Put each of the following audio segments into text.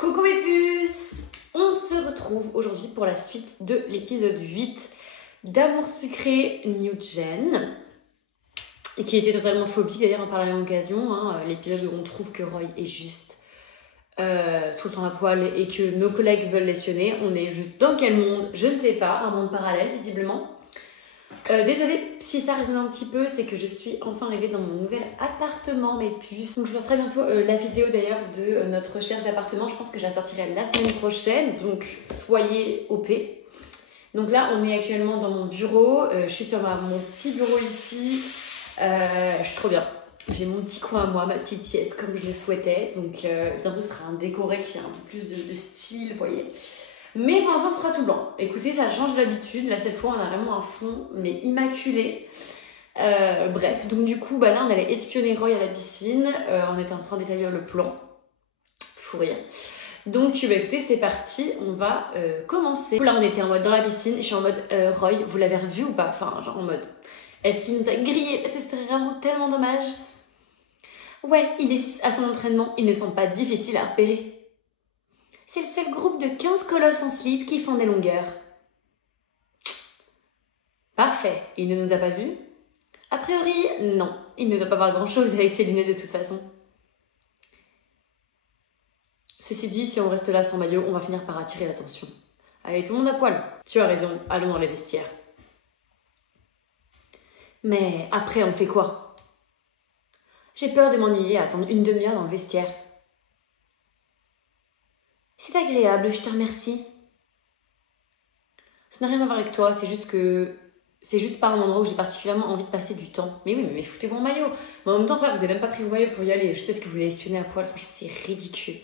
Coucou mes puces! On se retrouve aujourd'hui pour la suite de l'épisode 8 d'Amour sucré New Gen, qui était totalement phobique d'ailleurs par la même occasion, l'épisode où on trouve que Roy est juste tout le temps à poil et que nos collègues veulent l'estionner. On est juste dans quel monde? Je ne sais pas, un monde parallèle visiblement. Désolée si ça résonne un petit peu, c'est que je suis enfin arrivée dans mon nouvel appartement, mes puces. Donc je vous ferai très bientôt la vidéo d'ailleurs de notre recherche d'appartement. Je pense que je la sortirai la semaine prochaine, donc soyez OP. Donc là on est actuellement dans mon bureau, je suis sur mon petit bureau ici, je suis trop bien. J'ai mon petit coin à moi, ma petite pièce comme je le souhaitais, donc bientôt ce sera un décoré qui a un peu plus de style, vous voyez. Mais pour l'instant, ce sera tout blanc. Écoutez, ça change d'habitude. Là, cette fois, on a vraiment un fond, mais immaculé. Bref, donc du coup, là, on allait espionner Roy à la piscine. On était en train d'établir le plan. Fou rire. Donc, écoutez, c'est parti. On va commencer. Là, on était en mode dans la piscine. Je suis en mode Roy, vous l'avez revu ou pas? Enfin, genre en mode, est-ce qu'il nous a grillé? Parce que c'était vraiment tellement dommage. Ouais, il est à son entraînement. Ils ne sont pas difficiles à repérer. C'est le seul groupe de 15 colosses en slip qui font des longueurs. Parfait, il ne nous a pas vus? A priori, non. Il ne doit pas voir grand-chose avec ses lunettes de toute façon. Ceci dit, si on reste là sans maillot, on va finir par attirer l'attention. Allez, tout le monde à poil. Tu as raison, allons dans les vestiaires. Mais après, on fait quoi? J'ai peur de m'ennuyer à attendre une demi-heure dans le vestiaire. C'est agréable, je te remercie. Ça n'a rien à voir avec toi, c'est juste pas un endroit où j'ai particulièrement envie de passer du temps. Mais oui, mais foutez mon maillot. Mais en même temps, frère, vous n'avez même pas pris vos maillots pour y aller. Je sais ce que vous voulez espionner à poil, franchement, c'est ridicule.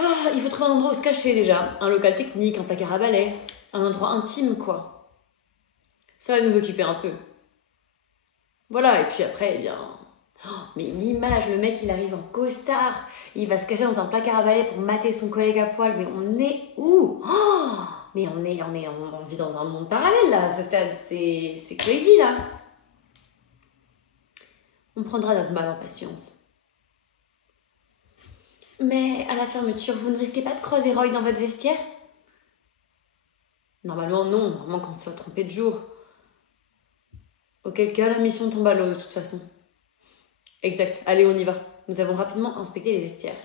Ah, il faut trouver un endroit où se cacher déjà. Un local technique, un placard à balai, un endroit intime, quoi. Ça va nous occuper un peu. Voilà, et puis après, eh bien... Oh, mais l'image, le mec, il arrive en costard. Il va se cacher dans un placard à balai pour mater son collègue à poil. Mais on est où? Oh, mais on vit dans un monde parallèle là, à ce stade. C'est crazy là. On prendra notre mal en patience. Mais à la fermeture, vous ne risquez pas de croiser Roy dans votre vestiaire? Normalement non, normalement qu'on se soit trompé de jour. Auquel cas la mission tombe à l'eau de toute façon. Exact, allez on y va. Nous avons rapidement inspecté les vestiaires.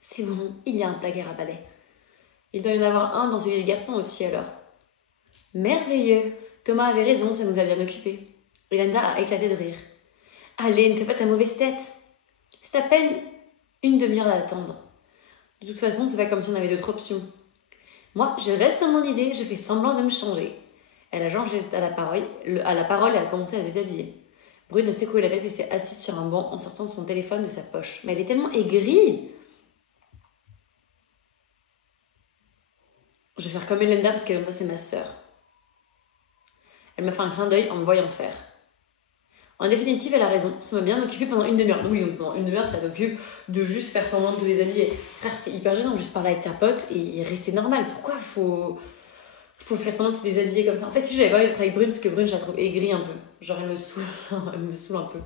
C'est bon, il y a un placard à balai. Il doit y en avoir un dans celui des garçons aussi alors. Merveilleux, Thomas avait raison, ça nous a bien occupés. Yolanda a éclaté de rire. Allez, ne fais pas ta mauvaise tête. C'est à peine une demi-heure à attendre. De toute façon, c'est pas comme si on avait d'autres options. Moi, je reste sur mon idée, je fais semblant de me changer. Elle a changé à la parole et a commencé à se déshabiller. Brune a secoué la tête et s'est assise sur un banc en sortant son téléphone de sa poche. Mais elle est tellement aigrie. Je vais faire comme Yolanda parce qu'Yolanda c'est ma sœur. Elle m'a fait un clin d'œil en me voyant faire. En définitive, elle a raison. Ça m'a bien occupée pendant une demi-heure. Oui, donc pendant une demi-heure, ça t'occupe de juste faire semblant de te déshabiller. Frère, c'est hyper gênant de juste parler avec ta pote et rester normal. Pourquoi faut faire semblant de se déshabiller comme ça? En fait, si j'avais pas envie d'être avec Brune, parce que Brune, je la trouve aigrie un peu. Genre, elle me saoule, elle me saoule un peu.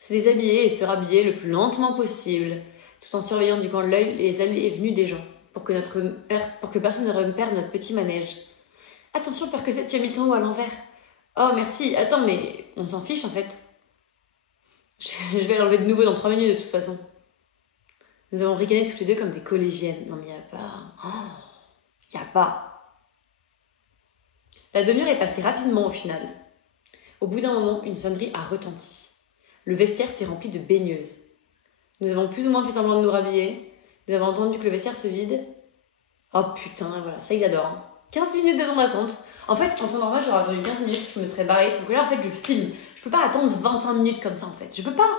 Se déshabiller et se rhabiller le plus lentement possible, tout en surveillant du coin de l'œil les allées et venues des gens, pour que personne ne repère notre petit manège. Attention, peur que tu as mis ton haut à l'envers. Oh, merci. Attends, mais on s'en fiche, en fait. Je vais l'enlever de nouveau dans 3 minutes, de toute façon. Nous avons ricané toutes les deux comme des collégiennes. Non, mais il n'y a pas... Oh, il n'y a pas. La demi-heure est passée rapidement, au final. Au bout d'un moment, une sonnerie a retenti. Le vestiaire s'est rempli de baigneuses. Nous avons plus ou moins fait semblant de nous rhabiller. Nous avons entendu que le vestiaire se vide. Oh putain, voilà, ça ils adorent. 15 minutes de temps d'attente. En fait, en temps normal, j'aurais attendu 15 minutes, je me serais barrée. Sauf que là, en fait, je filme. Je peux pas attendre 25 minutes comme ça, en fait. Je peux pas.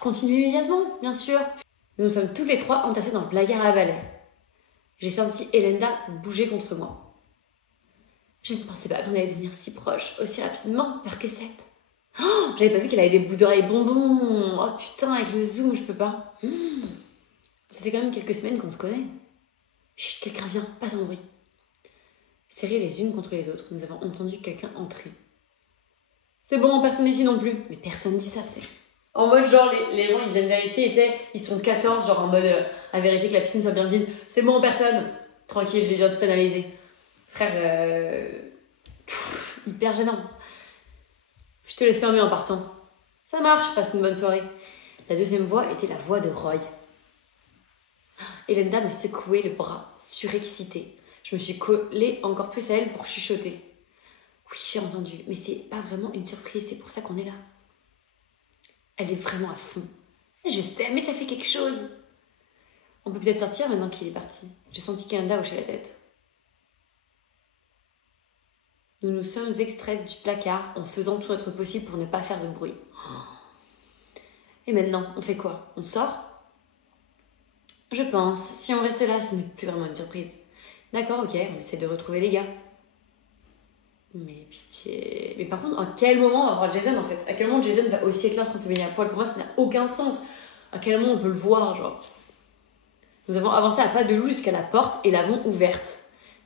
Continue immédiatement, bien sûr. Nous sommes toutes les trois entassées dans le placard à balai. J'ai senti Yolanda bouger contre moi. Je ne pensais pas qu'on allait devenir si proches, aussi rapidement, vers que 7. Oh, j'avais pas vu qu'elle avait des bouts d'oreilles bonbons. Oh putain, avec le zoom, je peux pas. Ça fait quand même quelques semaines qu'on se connaît. Chut, quelqu'un vient, pas un bruit. Serrées les unes contre les autres, nous avons entendu quelqu'un entrer. C'est bon, personne ici non plus. Mais personne dit ça, tu sais. En mode genre, les gens, ils viennent vérifier, et tu sais, ils sont 14, genre en mode à vérifier que la piscine soit bien vide. C'est bon, personne. Tranquille, j'ai déjà tout analysé. Frère, hyper gênant. Je te laisse fermer en partant. Ça marche, passe une bonne soirée. La deuxième voix était la voix de Roy. Elenda m'a secoué le bras, surexcitée. Je me suis collée encore plus à elle pour chuchoter. Oui, j'ai entendu, mais c'est pas vraiment une surprise, c'est pour ça qu'on est là. Elle est vraiment à fond. Je sais, mais ça fait quelque chose. On peut peut-être sortir maintenant qu'il est parti. J'ai senti qu'Elenda hochait la tête. Nous nous sommes extraites du placard en faisant tout notre possible pour ne pas faire de bruit. Et maintenant, on fait quoi? On sort? Je pense, si on reste là, ce n'est plus vraiment une surprise. D'accord, ok, on essaie de retrouver les gars. Mais pitié... Mais par contre, à quel moment on va voir Jason en fait? À quel moment Jason va aussi être là en train de se baigner à poil? Pour moi, ça n'a aucun sens. À quel moment on peut le voir, genre? Nous avons avancé à pas de loup jusqu'à la porte et l'avons ouverte.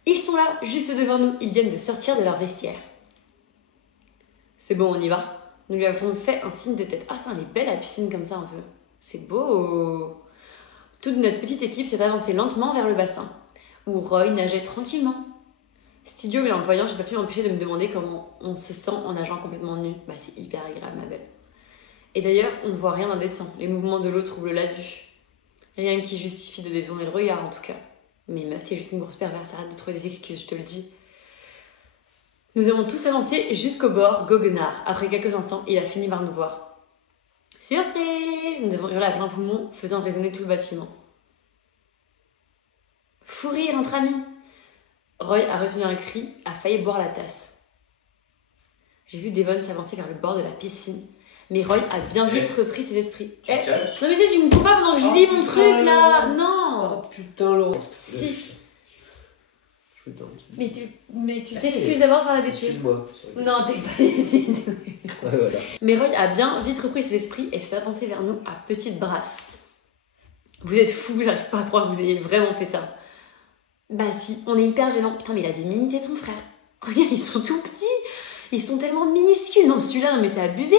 Ils sont là, juste devant nous. Ils viennent de sortir de leur vestiaire. C'est bon, on y va. Nous lui avons fait un signe de tête. Ah, ça, elle est belle la piscine comme ça un peu. C'est beau. Toute notre petite équipe s'est avancée lentement vers le bassin, où Roy nageait tranquillement. C'est idiot, mais en le voyant, j'ai pas pu m'empêcher de me demander comment on se sent en nageant complètement nu. Bah, c'est hyper agréable, ma belle. Et d'ailleurs, on ne voit rien d'indécent. Les mouvements de l'eau troublent la vue. Rien qui justifie de détourner le regard, en tout cas. Mais meuf, t'es juste une grosse perverse, arrête de trouver des excuses, je te le dis. Nous avons tous avancé jusqu'au bord goguenard. Après quelques instants, il a fini par nous voir. Surprise! Nous avons hurlé à plein poumon, faisant résonner tout le bâtiment. Fou rire entre amis! Roy a retenu un cri, a failli boire la tasse. J'ai vu Devon s'avancer vers le bord de la piscine. Mais Roy a bien vite repris ses esprits. Non mais tu me coupes pas pendant que je lis mon truc là! Non! Oh putain, Laurence! Si. Je peux Mais tu t'excuses d'abord faire la bêtise. Excuse-moi. Non, t'es pas... Ouais, voilà. Mais Roy a bien vite repris ses esprits et s'est avancé vers nous à petite brasse. Vous êtes fous, j'arrive pas à croire que vous ayez vraiment fait ça. Bah si, on est hyper gênants. Putain, mais il a des mini tétons, frère. Regarde, ils sont tout petits. Ils sont tellement minuscules. Non, celui-là, non mais c'est abusé.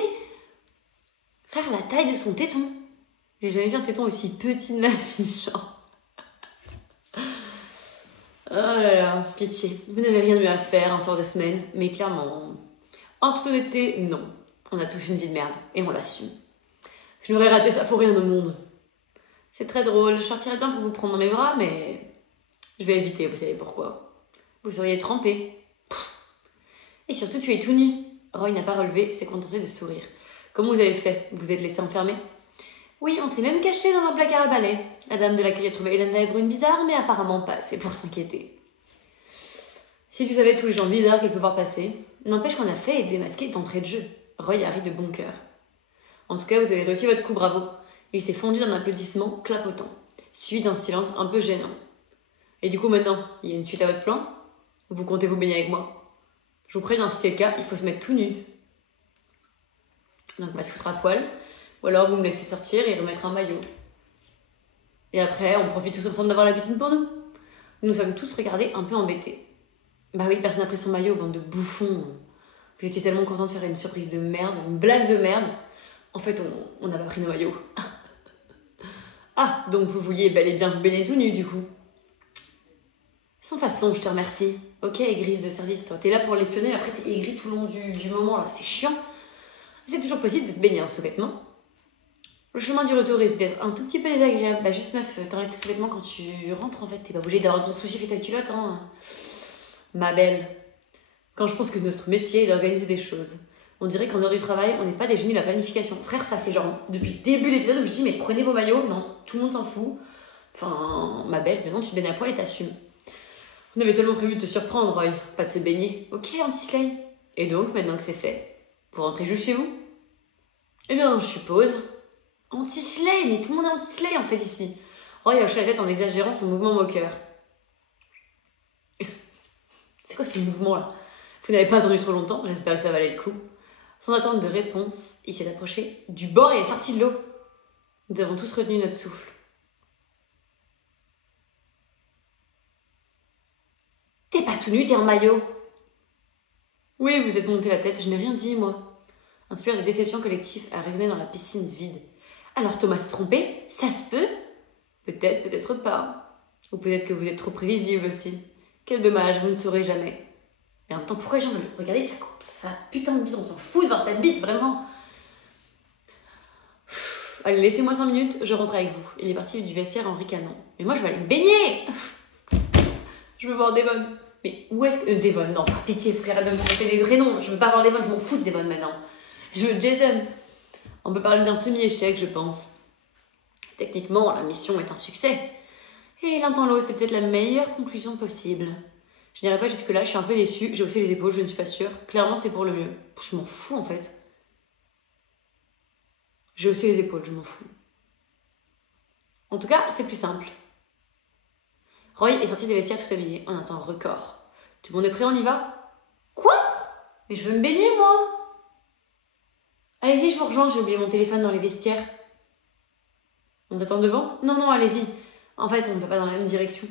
Frère, la taille de son téton. J'ai jamais vu un téton aussi petit de ma vie, genre. Oh là là, pitié. Vous n'avez rien de mieux à faire un soir de semaine, mais clairement, en toute honnêteté, non. On a tous une vie de merde, et on l'assume. Je n'aurais raté ça pour rien au monde. C'est très drôle, je sortirais bien pour vous prendre dans mes bras, mais je vais éviter, vous savez pourquoi. Vous seriez trempé. Et surtout, tu es tout nu. Roy n'a pas relevé, s'est contenté de sourire. Comment vous avez fait? Vous vous êtes laissé enfermer? Oui, on s'est même caché dans un placard à balai. La dame de l'accueil a trouvé Elenda et Brune bizarres, mais apparemment pas assez pour s'inquiéter. Si tu savais tous les gens bizarres qu'elle peut voir passer, n'empêche qu'on a fait et démasqué d'entrée de jeu. Roy a ri de bon cœur. En tout cas, vous avez réussi votre coup, bravo. Il s'est fondu d'un applaudissement clapotant, suivi d'un silence un peu gênant. Et du coup, maintenant, il y a une suite à votre plan? Vous comptez vous baigner avec moi? Je vous préviens, si c'est le cas, il faut se mettre tout nu. Donc, on va se foutre à poil. Ou alors vous me laissez sortir et remettre un maillot. Et après, on profite tous ensemble d'avoir la piscine pour nous. Nous nous sommes tous regardés un peu embêtés. Bah oui, personne n'a pris son maillot, bande de bouffons. Vous étiez tellement contents de faire une surprise de merde, une blague de merde. En fait, on n'a pas pris nos maillots. Ah, donc vous vouliez bel et bien vous baigner tout nu, du coup. Sans façon, je te remercie. Ok, aigrise de service, toi. T'es là pour l'espionner, après t'es aigri tout le long du moment, là. C'est chiant. C'est toujours possible de te baigner en sous-vêtements. Le chemin du retour risque d'être un tout petit peu désagréable. Bah juste meuf, t'enlèves tes sous-vêtements quand tu rentres en fait. T'es pas obligée d'avoir ton sushi et ta culotte, hein. Ma belle. Quand je pense que notre métier est d'organiser des choses. On dirait qu'en dehors du travail, on n'est pas des génies de la planification. Frère, ça fait genre depuis le début de l'épisode où je dis mais prenez vos maillots. Non, tout le monde s'en fout. Enfin, ma belle, maintenant tu te baignes à poil et t'assumes. On avait seulement prévu de te surprendre, Roy. Pas de se baigner. Ok, anti-slay. Et donc, maintenant que c'est fait, vous rentrez juste chez vous? Eh bien, je suppose. Anti-slay, mais tout le monde est anti-slay en fait ici. Roy a hoché la tête en exagérant son mouvement moqueur. C'est quoi ce mouvement là? Vous n'avez pas attendu trop longtemps, j'espère que ça valait le coup. Sans attendre de réponse, il s'est approché du bord et est sorti de l'eau. Nous avons tous retenu notre souffle. T'es pas tout nu, t'es en maillot. Oui, vous êtes monté la tête, je n'ai rien dit moi. Un soupir de déception collective a résonné dans la piscine vide. Alors Thomas s'est trompé? Ça se peut? Peut-être, peut-être pas. Ou peut-être que vous êtes trop prévisible aussi. Quel dommage, vous ne saurez jamais. Mais en même temps, pourquoi les gens veulent regarder ça putain de bite, on s'en fout de voir sa bite, vraiment. Allez, laissez-moi 5 minutes, je rentre avec vous. Il est parti du vestiaire en ricanant. Mais moi, je vais aller me baigner. Je veux voir Devon. Mais où est-ce que... Devon, non, par pitié, frère, arrête de me tromper des prénoms. Je veux pas voir Devon, je m'en fous de Devon maintenant. Je veux Jason. On peut parler d'un semi-échec, je pense. Techniquement, la mission est un succès. Et l'un dans l'autre, c'est peut-être la meilleure conclusion possible. Je n'irai pas jusque-là, je suis un peu déçue. J'ai haussé les épaules, je ne suis pas sûre. Clairement, c'est pour le mieux. Je m'en fous, en fait. J'ai haussé les épaules, je m'en fous. En tout cas, c'est plus simple. Roy est sorti des vestiaires tout habillé, en un temps record. Tout le monde est prêt, on y va? Quoi? Mais je veux me baigner, moi! Allez-y, je vous rejoins, j'ai oublié mon téléphone dans les vestiaires. On t'attend devant? Non, non, allez-y. En fait, on ne va pas dans la même direction.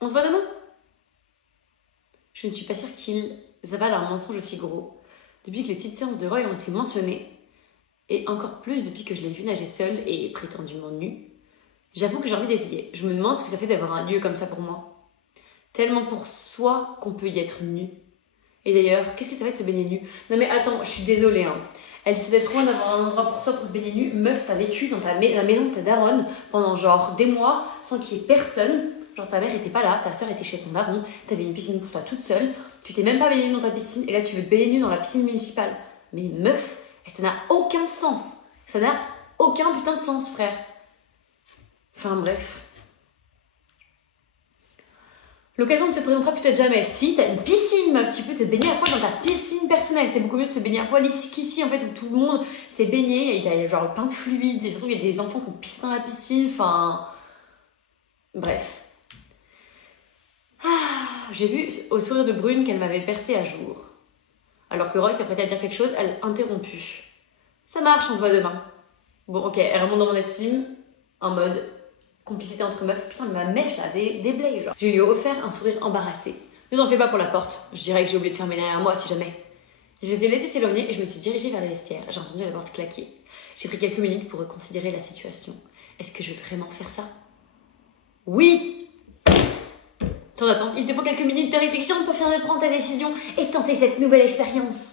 On se voit demain? Je ne suis pas sûre qu'ils avalent un mensonge aussi gros. Depuis que les petites séances de Roy ont été mentionnées, et encore plus depuis que je l'ai vu nager seul et prétendument nu, j'avoue que j'ai envie d'essayer. Je me demande ce que ça fait d'avoir un lieu comme ça pour moi. Tellement pour soi qu'on peut y être nu. Et d'ailleurs, qu'est-ce que ça fait de se baigner nu? Non mais attends, je suis désolée, hein. Elle s'était trop loin d'avoir un endroit pour soi pour se baigner nu. Meuf, t'as vécu dans la maison de ta daronne pendant genre des mois sans qu'il y ait personne. Genre ta mère était pas là, ta soeur était chez ton daron, t'avais une piscine pour toi toute seule, tu t'es même pas baigné dans ta piscine et là tu veux te baigner nu dans la piscine municipale. Mais meuf, ça n'a aucun sens. Ça n'a aucun putain de sens, frère. Enfin bref. L'occasion ne se présentera peut-être jamais. Si, t'as une piscine, meuf, tu peux te baigner à poil dans ta piscine personnelle. C'est beaucoup mieux de se baigner à poil qu'ici, en fait, où tout le monde s'est baigné. Il y a genre plein de fluides. Et surtout, il y a des enfants qui ont pissé dans la piscine. Enfin... Bref. J'ai vu au sourire de Brune qu'elle m'avait percé à jour. Alors que Roy s'apprêtait à dire quelque chose, elle interromput. Ça marche, on se voit demain. Bon, ok, elle remonte dans mon estime, en mode complicité entre meufs. Putain, mais ma mèche là, déblaye, genre. Je lui ai offert un sourire embarrassé. Ne t'en fais pas pour la porte. Je dirais que j'ai oublié de fermer derrière moi si jamais. Je les ai laissés s'éloigner et je me suis dirigée vers les vestiaires. J'ai entendu la porte claquer. J'ai pris quelques minutes pour reconsidérer la situation. Est-ce que je veux vraiment faire ça? Oui! Temps d'attente, il te faut quelques minutes de réflexion pour prendre ta décision et tenter cette nouvelle expérience.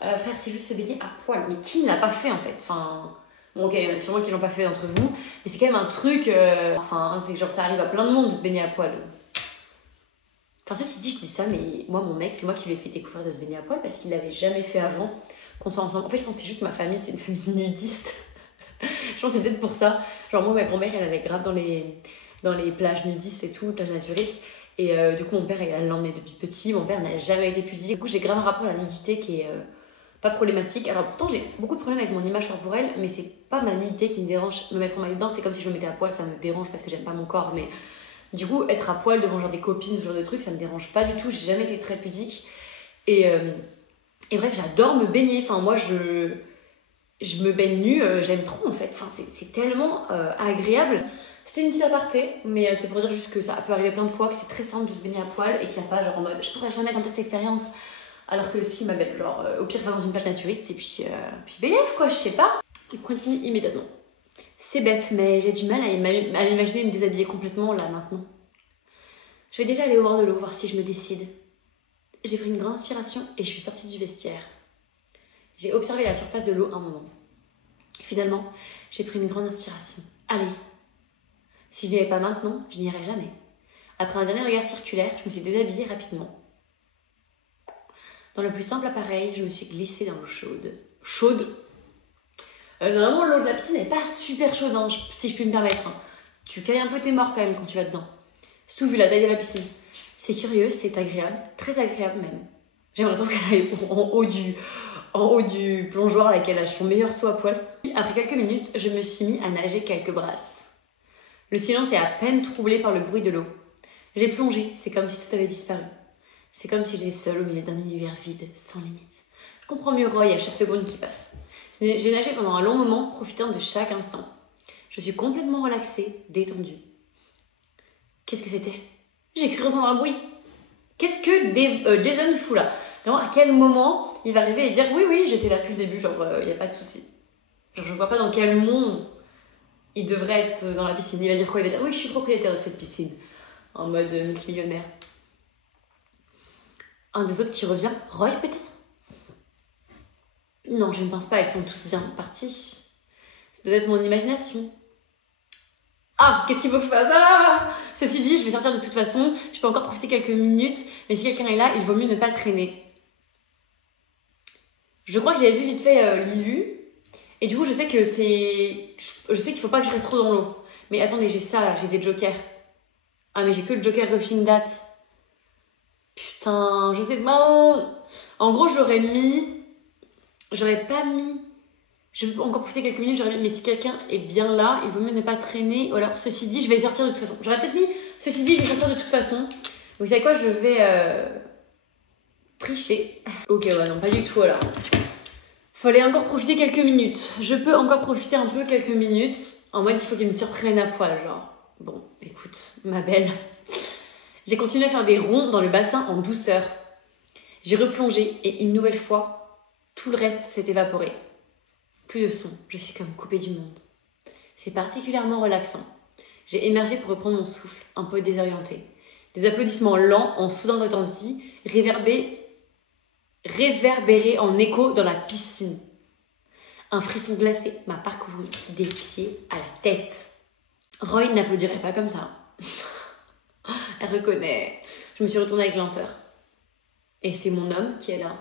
Frère, c'est juste se baigner à poil. Mais qui ne l'a pas fait en fait? Enfin, bon, ok, il y en a sûrement qui l'ont pas fait d'entre vous, mais c'est quand même un truc. Enfin, c'est genre ça arrive à plein de monde de se baigner à poil. Enfin, ça, je dis ça, mais moi, mon mec, c'est moi qui lui ai fait découvrir de se baigner à poil parce qu'il l'avait jamais fait avant qu'on soit ensemble. En fait, je pense que c'est juste ma famille, c'est une famille nudiste. Je pense que c'est peut-être pour ça. Genre, moi, ma grand-mère, elle allait grave dans les plages nudistes et tout, plages naturistes. Et du coup, mon père, elle l'emmenait depuis petit. Mon père n'a jamais été pudique. Du coup, j'ai grave un rapport à la nudité qui est pas problématique. Alors pourtant, j'ai beaucoup de problèmes avec mon image corporelle, mais c'est pas ma nudité qui me dérange. Me mettre en maillot de bain, c'est comme si je me mettais à poil, ça me dérange parce que j'aime pas mon corps. Mais du coup, être à poil devant genre des copines, ce genre de trucs, ça me dérange pas du tout. J'ai jamais été très pudique. Et bref, j'adore me baigner. Enfin, moi, je me baigne nue, j'aime trop en fait. Enfin, c'est tellement agréable. C'était une petite aparté, mais c'est pour dire juste que ça peut arriver plein de fois, que c'est très simple de se baigner à poil et qu'il n'y a pas genre en mode je pourrais jamais tenter cette expérience. Alors que si ma belle, genre au pire, va dans une plage naturiste et puis bénéf quoi, je sais pas. Il continue immédiatement. C'est bête, mais j'ai du mal à m'imaginer me déshabiller complètement là maintenant. Je vais déjà aller au bord de l'eau, voir si je me décide. J'ai pris une grande inspiration et je suis sortie du vestiaire. J'ai observé la surface de l'eau un moment. Finalement, j'ai pris une grande inspiration. Allez! Si je n'y vais pas maintenant, je n'irai jamais. Après un dernier regard circulaire, je me suis déshabillée rapidement. Dans le plus simple appareil, je me suis glissée dans l'eau chaude. Chaude? Normalement, l'eau de la piscine n'est pas super chaude, hein, si je puis me permettre. Hein. Tu cailles un peu tes morts quand même quand tu vas dedans. Surtout vu la taille de la piscine. C'est curieux, c'est agréable, très agréable même. J'aimerais tant qu'elle aille en haut du plongeoir, là, qu'elle lâche son meilleur saut à poil. Après quelques minutes, je me suis mis à nager quelques brasses. Le silence est à peine troublé par le bruit de l'eau. J'ai plongé, c'est comme si tout avait disparu. C'est comme si j'étais seule au milieu d'un univers vide, sans limite. Je comprends mieux Roy à chaque seconde qui passe. J'ai nagé pendant un long moment, profitant de chaque instant. Je suis complètement relaxée, détendue. Qu'est-ce que c'était? J'ai cru entendre un bruit. Qu'est-ce que Jason fout là? Vraiment, à quel moment il va arriver et dire oui, oui, j'étais là depuis le début, genre, il n'y a pas de souci. Genre, je vois pas dans quel monde il devrait être dans la piscine. Il va dire quoi? Il va dire oui, je suis propriétaire de cette piscine. En mode millionnaire. Un des autres qui revient, Roy peut-être? Non, je ne pense pas, ils sont tous bien partis. Ça doit être mon imagination. Ah, qu'est-ce qu'il faut que je fasse? Ah, ceci dit, je vais sortir de toute façon. Je peux encore profiter quelques minutes. Mais si quelqu'un est là, il vaut mieux ne pas traîner. Je crois que j'avais vu vite fait Lilu. Et du coup, je sais que c'est... Je sais qu'il faut pas que je reste trop dans l'eau. Mais attendez, j'ai ça là, j'ai des jokers. Ah, mais j'ai que le joker refine date. Putain, je sais pas. En gros, j'aurais pas mis... Je peux encore profiter quelques minutes, j'aurais mis... Mais si quelqu'un est bien là, il vaut mieux ne pas traîner. Ou alors, ceci dit, je vais sortir de toute façon. J'aurais peut-être mis... Ceci dit, je vais sortir de toute façon. Vous savez quoi, je vais... tricher. Ok, ouais, non, pas du tout, alors. Fallait encore profiter quelques minutes. Je peux encore profiter un peu quelques minutes. En mode, il faut qu'il me surprenne à poil, genre. Bon, écoute, ma belle. J'ai continué à faire des ronds dans le bassin en douceur. J'ai replongé et une nouvelle fois, tout le reste s'est évaporé. Plus de son, je suis comme coupée du monde. C'est particulièrement relaxant. J'ai émergé pour reprendre mon souffle, un peu désorienté. Des applaudissements lents en soudain retenti, réverbérés en écho dans la piscine. Un frisson glacé m'a parcouru des pieds à la tête. Roy n'applaudirait pas comme ça. Elle reconnaît. Je me suis retournée avec lenteur. Et c'est mon homme qui est là.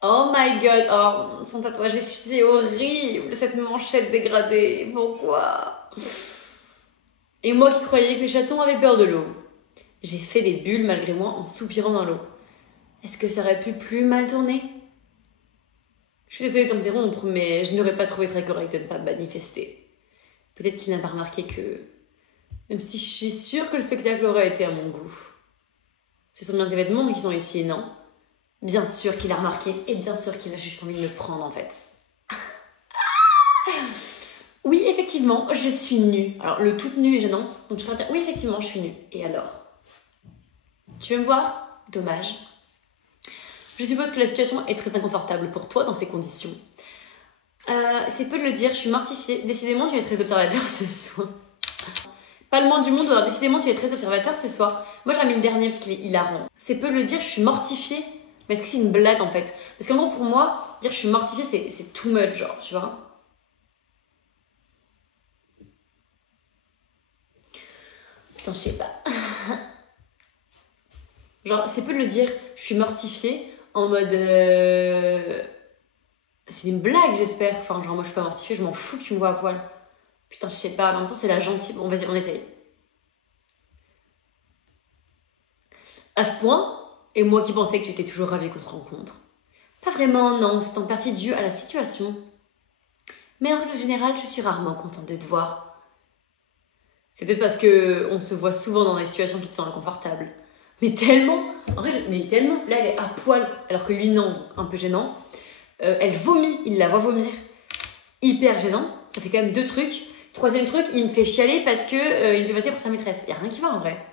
Oh my god, oh, son tatouage est si horrible, cette manchette dégradée, pourquoi? Et moi qui croyais que les chatons avaient peur de l'eau. J'ai fait des bulles malgré moi en soupirant dans l'eau. Est-ce que ça aurait pu plus mal tourner? Je suis désolée de t'interrompre, mais je n'aurais pas trouvé très correct de ne pas manifester. Peut-être qu'il n'a pas remarqué que... Même si je suis sûre que le spectacle aurait été à mon goût. Ce sont bien des vêtements qui sont ici, non? Bien sûr qu'il a remarqué, et bien sûr qu'il a juste envie de me prendre, en fait. Oui, effectivement, je suis nue. Alors, le toute nu est gênant, donc je peux dire, oui, effectivement, je suis nue. Et alors? Tu veux me voir? Dommage. Je suppose que la situation est très inconfortable pour toi dans ces conditions. C'est peu de le dire, je suis mortifiée. Décidément, tu es très observateur ce soir. Pas le moins du monde, alors décidément, tu es très observateur ce soir. Moi, j'aurais mis le dernier parce qu'il est hilarant. C'est peu de le dire, je suis mortifiée. Mais est-ce que c'est une blague en fait? Parce qu'en gros, pour moi, dire je suis mortifiée, c'est too much, genre, tu vois. Putain, je sais pas. Genre, c'est peu de le dire, je suis mortifiée en mode. C'est une blague, j'espère. Enfin, genre, moi, je suis pas mortifiée, je m'en fous que tu me vois à poil. Putain, je sais pas. En même temps, c'est la gentille. Bon, vas-y, on essaye. À ce point, et moi qui pensais que tu étais toujours ravie qu'on se rencontre. Pas vraiment, non, c'est en partie dû à la situation. Mais en règle générale, je suis rarement contente de te voir. C'est peut-être parce qu'on se voit souvent dans des situations qui te sont inconfortables. Mais tellement, en vrai, mais tellement, là elle est à poil, alors que lui non, un peu gênant. Elle vomit, il la voit vomir. Hyper gênant, ça fait quand même 2 trucs. Troisième truc, il me fait chialer parce que il me fait passer pour sa maîtresse. Y a rien qui va en vrai.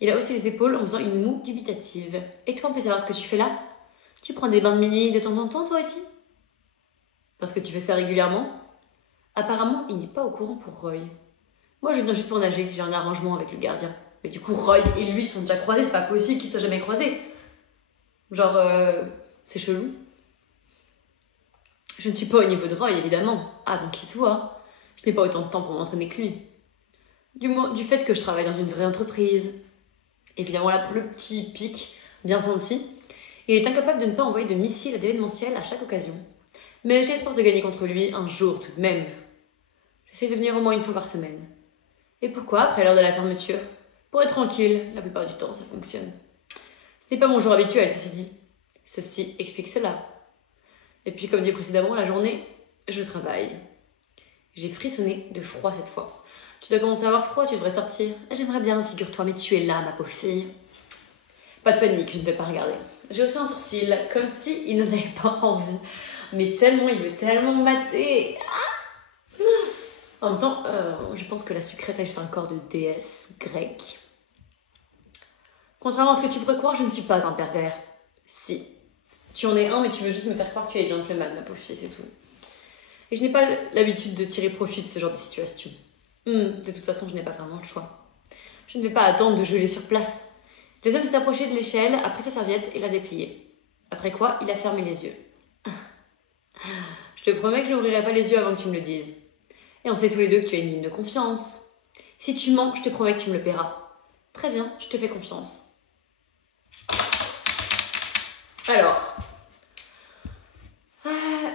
Il a haussé les épaules en faisant une moue dubitative. Et toi, on peut savoir ce que tu fais là? Tu prends des bains de minuit de temps en temps, toi aussi? Parce que tu fais ça régulièrement? Apparemment, il n'est pas au courant pour Roy. Moi, je viens juste pour nager, j'ai un arrangement avec le gardien. Mais du coup, Roy et lui sont déjà croisés, c'est pas possible qu'ils soient jamais croisés. Genre, c'est chelou. Je ne suis pas au niveau de Roy, évidemment. Ah, donc il se voit. Je n'ai pas autant de temps pour m'entraîner que lui. Du fait que je travaille dans une vraie entreprise. Évidemment, là, le petit pic bien senti. Il est incapable de ne pas envoyer de missiles à d'événementiel à chaque occasion. Mais j'ai espoir de gagner contre lui un jour tout de même. J'essaie de venir au moins une fois par semaine. Et pourquoi après l'heure de la fermeture? Pour être tranquille, la plupart du temps ça fonctionne. Ce n'est pas mon jour habituel, ceci dit. Ceci explique cela. Et puis comme dit précédemment, la journée, je travaille. J'ai frissonné de froid cette fois. Tu dois commencer à avoir froid, tu devrais sortir. J'aimerais bien, figure-toi, mais tu es là, ma pauvre fille. Pas de panique, je ne vais pas regarder. J'ai haussé un sourcil, comme si il n'en avait pas envie. Mais tellement, il veut tellement me mater. Ah, en même temps, je pense que la sucrète a juste un corps de déesse grecque. Contrairement à ce que tu pourrais croire, je ne suis pas un pervers. Si. Tu en es un, mais tu veux juste me faire croire que tu es gentleman, ma pauvre fille, c'est tout. Et je n'ai pas l'habitude de tirer profit de ce genre de situation. De toute façon, je n'ai pas vraiment le choix. Je ne vais pas attendre de geler sur place. Jason s'est approché de l'échelle, a pris sa serviette et l'a dépliée. Après quoi, il a fermé les yeux. Je te promets que je n'ouvrirai pas les yeux avant que tu me le dises. Et on sait tous les deux que tu as une ligne de confiance. Si tu mens, je te promets que tu me le paieras. Très bien, je te fais confiance. Alors,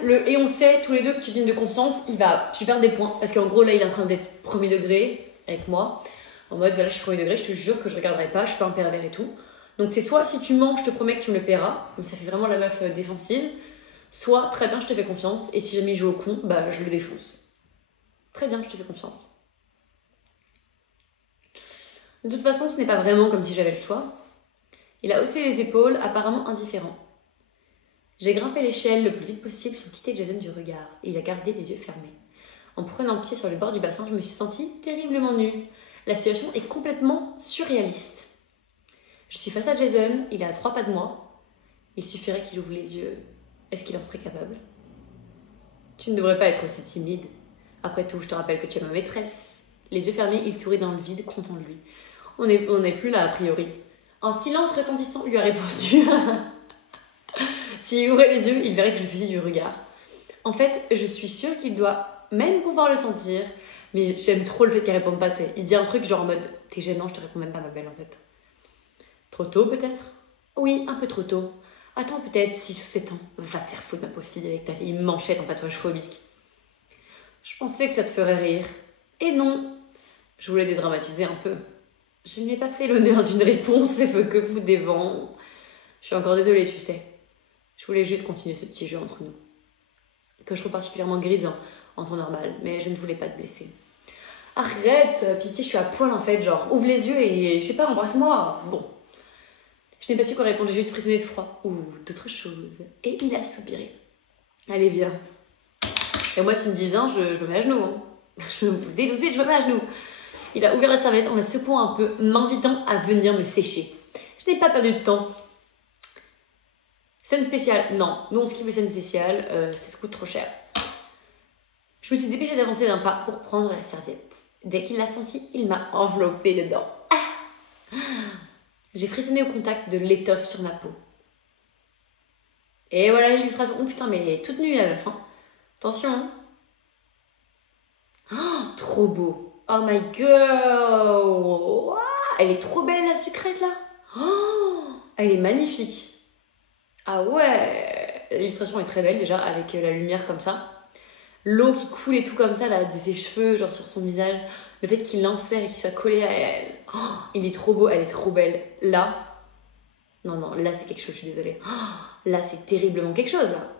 et on sait tous les deux que tu as une ligne de confiance, tu perds des points. Parce qu'en gros, là, il est en train d'être premier degré avec moi. En mode, voilà, je suis premier degré, je te jure que je regarderai pas, je suis pas un pervers et tout. Donc c'est soit si tu mens, je te promets que tu me le paieras, mais ça fait vraiment la meuf défensive. Soit, très bien, je te fais confiance, et si jamais il joue au con, bah je le défonce. Très bien, je te fais confiance. De toute façon, ce n'est pas vraiment comme si j'avais le choix. Il a haussé les épaules, apparemment indifférent. J'ai grimpé l'échelle le plus vite possible sans quitter Jason du regard, et il a gardé les yeux fermés. En prenant pied sur le bord du bassin, je me suis sentie terriblement nue. La situation est complètement surréaliste. Je suis face à Jason, il est à 3 pas de moi. Il suffirait qu'il ouvre les yeux. Est-ce qu'il en serait capable? Tu ne devrais pas être aussi timide. Après tout, je te rappelle que tu es ma maîtresse. Les yeux fermés, il sourit dans le vide, content de lui. On n'est plus là, a priori. Un silence retentissant lui a répondu. S'il ouvrait les yeux, il verrait que je fusille du regard. En fait, je suis sûre qu'il doit même pouvoir le sentir, mais j'aime trop le fait qu'elle réponde pas. Il dit un truc genre en mode « T'es gênant, je te réponds même pas, ma belle, en fait. » Trop tôt, peut-être? Oui, un peu trop tôt. Attends, peut-être 6 ou 7 ans. Va te faire foutre, ma pauvre fille, avec ta vieille manchette en tatouage phobique. Je pensais que ça te ferait rire. Et non, je voulais dédramatiser un peu. Je ne m'ai pas fait l'honneur d'une réponse et veux que vous des vents. Je suis encore désolée, tu sais. Je voulais juste continuer ce petit jeu entre nous. Que je trouve particulièrement grisant en temps normal, mais je ne voulais pas te blesser. Arrête, pitié, je suis à poil en fait, genre ouvre les yeux et je sais pas, embrasse-moi. Bon. Je n'ai pas su quoi répondre, j'ai juste frissonné de froid ou d'autres choses. Et il a soupiré. Allez, viens. Et moi, s'il me dit viens, je me mets à genoux. Hein. Dès tout de suite, je me mets à genoux. Il a ouvert la serviette en la secouant un peu, m'invitant à venir me sécher. Je n'ai pas perdu de temps. Scène spéciale, non. Nous, on skip les scènes spéciales, ça coûte trop cher. Je me suis dépêchée d'avancer d'un pas pour prendre la serviette. Dès qu'il l'a senti, il m'a enveloppée dedans. Ah, j'ai frissonné au contact de l'étoffe sur ma peau. Et voilà l'illustration. Oh putain, mais elle est toute nue la meuf. Hein. Attention. Hein. Oh, trop beau. Oh my girl. Wow. Elle est trop belle la sucrète là. Oh, elle est magnifique. Ah ouais. L'illustration est très belle déjà avec la lumière comme ça. L'eau qui coule et tout comme ça là, de ses cheveux, genre sur son visage. Le fait qu'il l'enserre et qu'il soit collé à elle. Oh, il est trop beau, elle est trop belle. Là, non, là c'est quelque chose, je suis désolée. Oh, là c'est terriblement quelque chose là.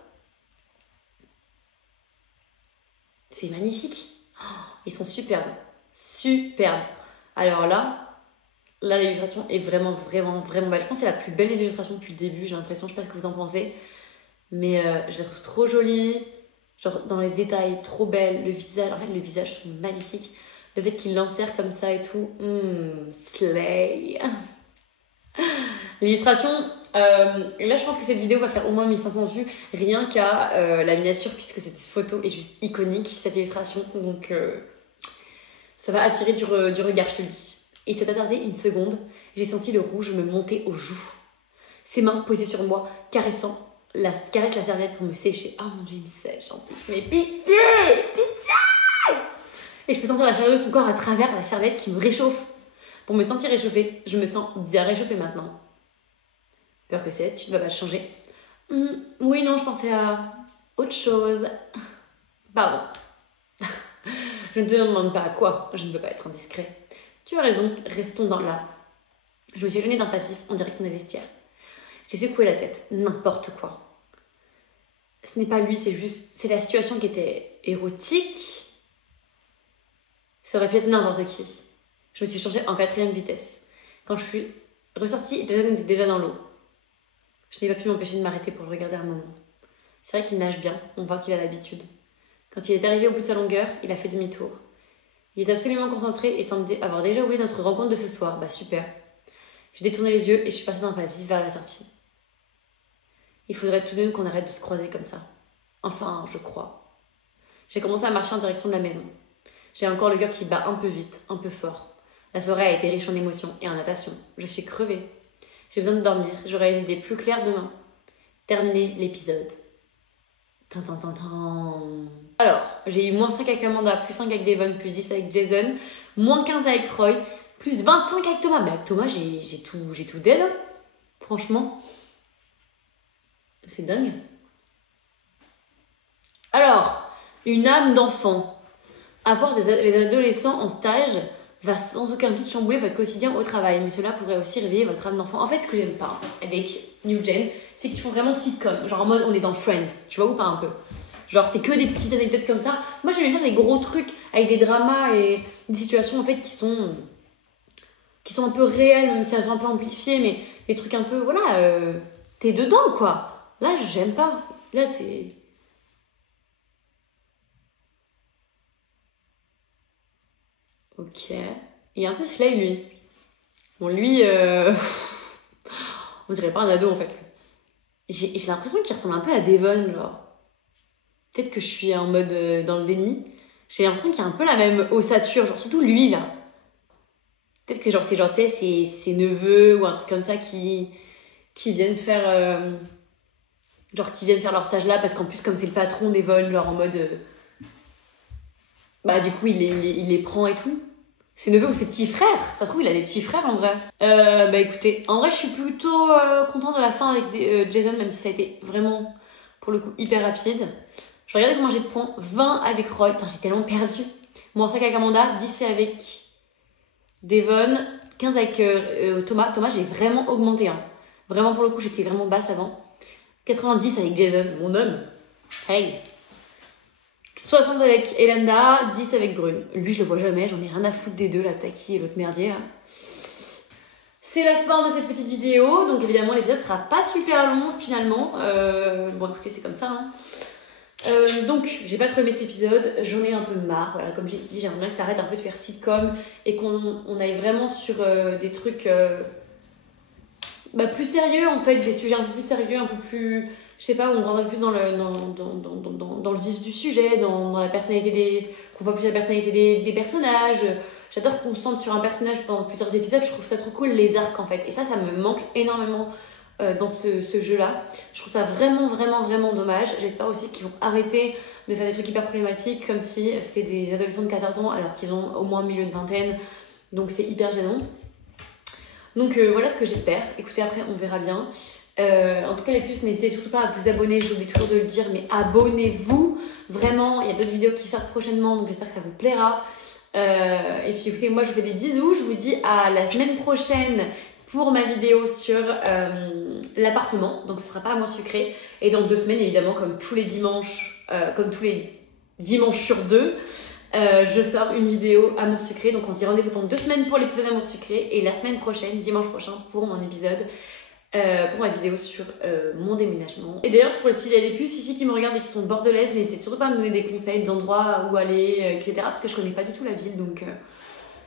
C'est magnifique. Oh, ils sont superbes. Superbes. Alors là l'illustration est vraiment belle. Je pense que c'est la plus belle des illustrations depuis le début, j'ai l'impression, je sais pas ce que vous en pensez. Mais je la trouve trop jolie. Genre dans les détails, trop belle. Le visage, en fait les visages sont magnifiques. Le fait qu'il l'enserre comme ça et tout. Slay. L'illustration, là je pense que cette vidéo va faire au moins 1500 vues rien qu'à la miniature puisque cette photo est juste iconique, cette illustration. Donc ça va attirer du regard, je te le dis. Il s'est attardé une seconde, j'ai senti le rouge me monter aux joues. Ses mains posées sur moi, caresse la serviette pour me sécher. Oh mon dieu, il me sèche en plus. Mais pitié! Pitié! Et je peux sentir la chaleur de son corps à travers la serviette qui me réchauffe. Pour me sentir réchauffée, je me sens bien réchauffée maintenant. Peur que c'est, tu ne vas pas changer. Oui, non, je pensais à autre chose. Pardon. Je ne te demande pas à quoi, je ne veux pas être indiscret. Tu as raison, restons-en là. Je me suis éloignée d'un passif en direction des vestiaires. J'ai secoué la tête, n'importe quoi. Ce n'est pas lui, c'est la situation qui était érotique. Ça aurait pu être n'importe qui. Je me suis changée en 4e vitesse. Quand je suis ressortie, Jason était déjà dans l'eau. Je n'ai pas pu m'empêcher de m'arrêter pour le regarder un moment. C'est vrai qu'il nage bien, on voit qu'il a l'habitude. Quand il est arrivé au bout de sa longueur, il a fait demi-tour. Il est absolument concentré et semblait avoir déjà oublié notre rencontre de ce soir. Bah super. J'ai détourné les yeux et je suis partie d'un pas vif vers la sortie. Il faudrait tout de même qu'on arrête de se croiser comme ça. Enfin, je crois. J'ai commencé à marcher en direction de la maison. J'ai encore le cœur qui bat un peu vite, un peu fort. La soirée a été riche en émotions et en natation. Je suis crevée. J'ai besoin de dormir. J'aurai les idées plus claires demain. Terminer l'épisode. Alors, j'ai eu moins 5 avec Amanda, plus 5 avec Devon, plus 10 avec Jason, moins 15 avec Roy, plus 25 avec Thomas. Mais avec Thomas, j'ai tout d'elle. Hein. Franchement. C'est dingue. Alors, une âme d'enfant. Avoir les adolescents en stage va sans aucun doute chambouler votre quotidien au travail, mais cela pourrait aussi réveiller votre âme d'enfant. En fait, ce que j'aime pas avec New Gen, c'est qu'ils font vraiment sitcom, genre en mode on est dans Friends, tu vois ou pas un peu. Genre c'est que des petites anecdotes comme ça. Moi j'aime bien des gros trucs avec des dramas et des situations en fait qui sont un peu réelles, même si elles sont un peu amplifiées, mais des trucs un peu, voilà, t'es dedans quoi. Là j'aime pas. Là c'est... Ok. Il y a un peu Slay, lui. Bon, lui, on dirait pas un ado, en fait. J'ai l'impression qu'il ressemble un peu à Devon, genre. Peut-être que je suis en mode dans le déni. J'ai l'impression qu'il y a un peu la même ossature, genre, surtout lui, là. Peut-être que, genre, c'est genre, tu sais, ses neveux ou un truc comme ça qui viennent faire... genre, qui viennent faire leur stage là, parce qu'en plus, comme c'est le patron Devon, genre, en mode... bah, du coup, il les prend et tout. Ses neveux ou ses petits frères. Ça se trouve, il a des petits frères en vrai. Bah écoutez, en vrai, je suis plutôt contente de la fin avec Jason, même si ça a été vraiment, pour le coup, hyper rapide. Je vais regarder combien j'ai de points. 20 avec Roy. Putain, j'ai tellement perdu. Moins 5 avec Amanda, 10 avec Devon, 15 avec Thomas. Thomas, j'ai vraiment augmenté. Hein. Vraiment, pour le coup, j'étais vraiment basse avant. 90 avec Jason, mon homme. Hey. 60 avec Elenda, 10 avec Brune. Lui, je le vois jamais, j'en ai rien à foutre des deux, la Taki et l'autre merdier. Là. C'est la fin de cette petite vidéo, donc évidemment l'épisode sera pas super long finalement. Bon écoutez, c'est comme ça. Hein. Donc, j'ai pas trop aimé cet épisode, j'en ai un peu marre. Voilà, comme j'ai dit, j'aimerais bien que ça arrête un peu de faire sitcom et qu'on aille vraiment sur des trucs plus sérieux en fait, des sujets un peu plus sérieux, un peu plus... Je sais pas, on rentre plus dans le vif du sujet, dans la personnalité qu'on voit plus la personnalité des personnages. J'adore qu'on se sente sur un personnage pendant plusieurs épisodes, je trouve ça trop cool, les arcs en fait. Et ça me manque énormément dans ce jeu-là. Je trouve ça vraiment, vraiment, vraiment dommage. J'espère aussi qu'ils vont arrêter de faire des trucs hyper problématiques, comme si c'était des adolescents de 14 ans alors qu'ils ont au moins milieu de vingtaine. Donc c'est hyper gênant. Donc voilà ce que j'espère. Écoutez, après on verra bien. En tout cas les puces, n'hésitez surtout pas à vous abonner, j'oublie toujours de le dire, mais abonnez-vous vraiment, il y a d'autres vidéos qui sortent prochainement, donc j'espère que ça vous plaira. Et puis écoutez, moi je vous fais des bisous, je vous dis à la semaine prochaine pour ma vidéo sur l'appartement, donc ce sera pas Amour Sucré, et dans 2 semaines évidemment, comme tous les dimanches sur 2, je sors une vidéo Amour Sucré, donc on se dit rendez-vous dans 2 semaines pour l'épisode Amour Sucré, et la semaine prochaine, dimanche prochain, pour mon épisode pour ma vidéo sur mon déménagement. Et d'ailleurs, pour s'il y a des puces ici qui me regardent et qui sont bordelaises, n'hésitez surtout pas à me donner des conseils d'endroits où aller, etc. Parce que je connais pas du tout la ville, donc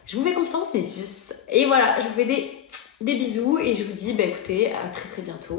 je vous fais confiance mes puces. Et voilà, je vous fais des bisous et je vous dis, écoutez, à très très bientôt.